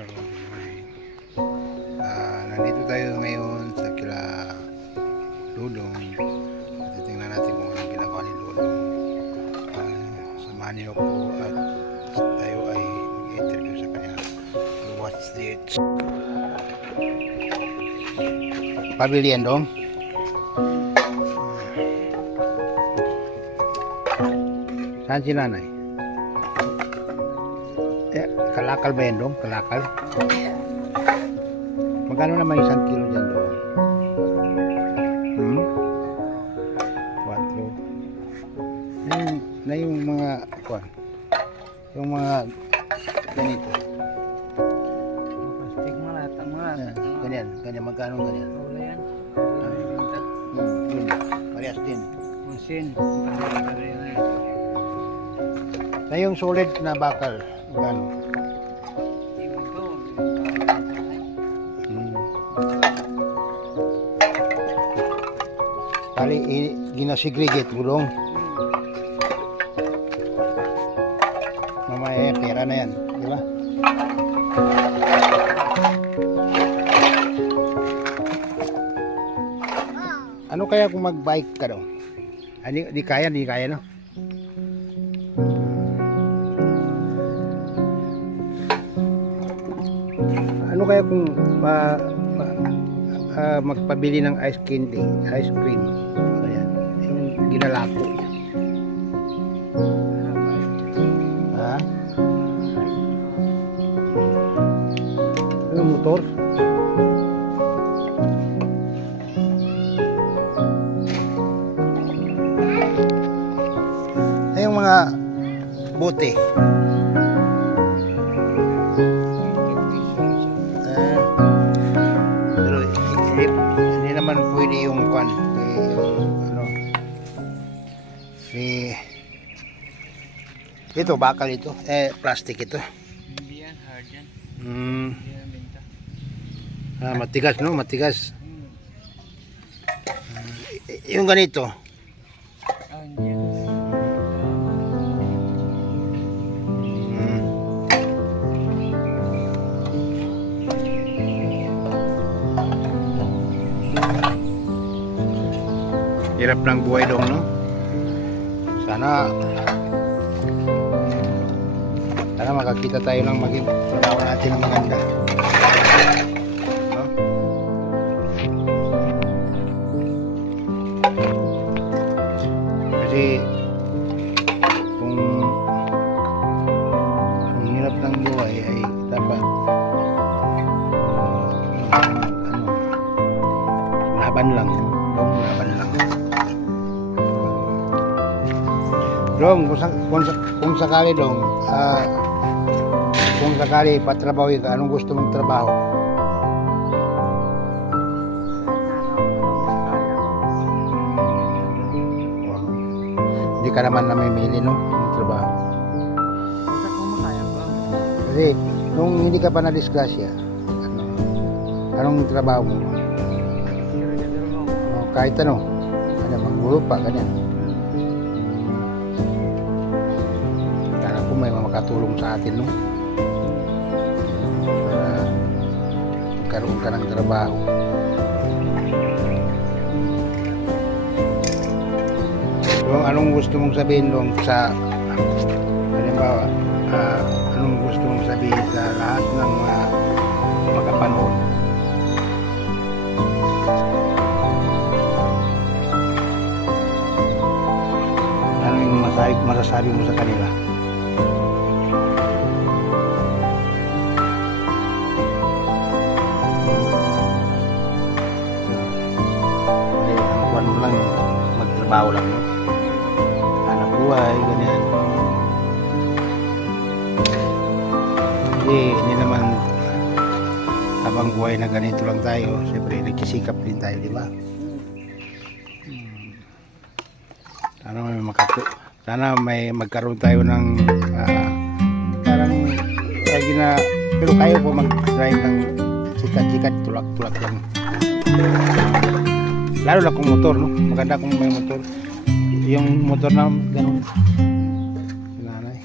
Hello, good morning. Nandito tayo ngayon sa kila Lulong. Titingnan natin kung anong ginagawa ni Lulong. Samahan niyo po at tayo ay mag-interview sa kanya. What's this? Pavilion dong? Saan si nanay? Kalakal ba yan dong? Kalakal? Magkano naman isang kilo dyan doon? Quatro. Na yung mga kuwan. Yung mga ganito. Plastic malata mga. Ganyan. Ganyan. Magkano ganyan? Wala yan. Yun. Parehas din. Masin. Na yung solid na bakal. Magkano? Kali ginasegregate mo dong. Mamaya pera na yan, di ba? Ano kaya kung mag-bike ka dong? Di kaya no? Ano kaya kung magpabili ng ice cream? Ayan, yung ginalako. Ha? Yung motor? Ay, yung mga bote. Hindi naman pwede yung kwan, ito bakal ito, plastic ito. Hindi yan, hard yan. Hindi yan benta. Matigas no, matigas. Yung ganito. Hindi yan. Hirap ng buhay dong no. Sana makakita tayo ng maging trabaho natin ng maganda, no? Kasi kung ang hirap ng buhay ay dapat laban lang dong, kung sakali dong, kung sakali patrabaho ka, anong gusto mong trabaho? Hindi ka naman namimili no, ng trabaho. Kasi nung hindi ka pa na-disgrasya, anong trabaho mo? Kahit ano, magbulo pa, ganyan. Sana kung may makatulong sa atin, no? Para magkaroon ka ng trabaho. Kung anong gusto mong sabihin dong sa, halimbawa, anong gusto mong sabihin sa lahat ng makapanood? Masasabi mo sa kanila? Ay, ang kuwan mo lang, magtrabaho lang, no? Hanap buhay, ganyan. Hindi naman habang buhay na ganito lang tayo, siyempre nagsisikap din tayo, di ba? Sana may magkaroon tayo ng parang lagi na, pero kayo po mag-drive ng sikat-sikat, tulak-tulak lang. Lalo na kung motor, no? Maganda kung may motor. Yung motor na ganun. Nanay.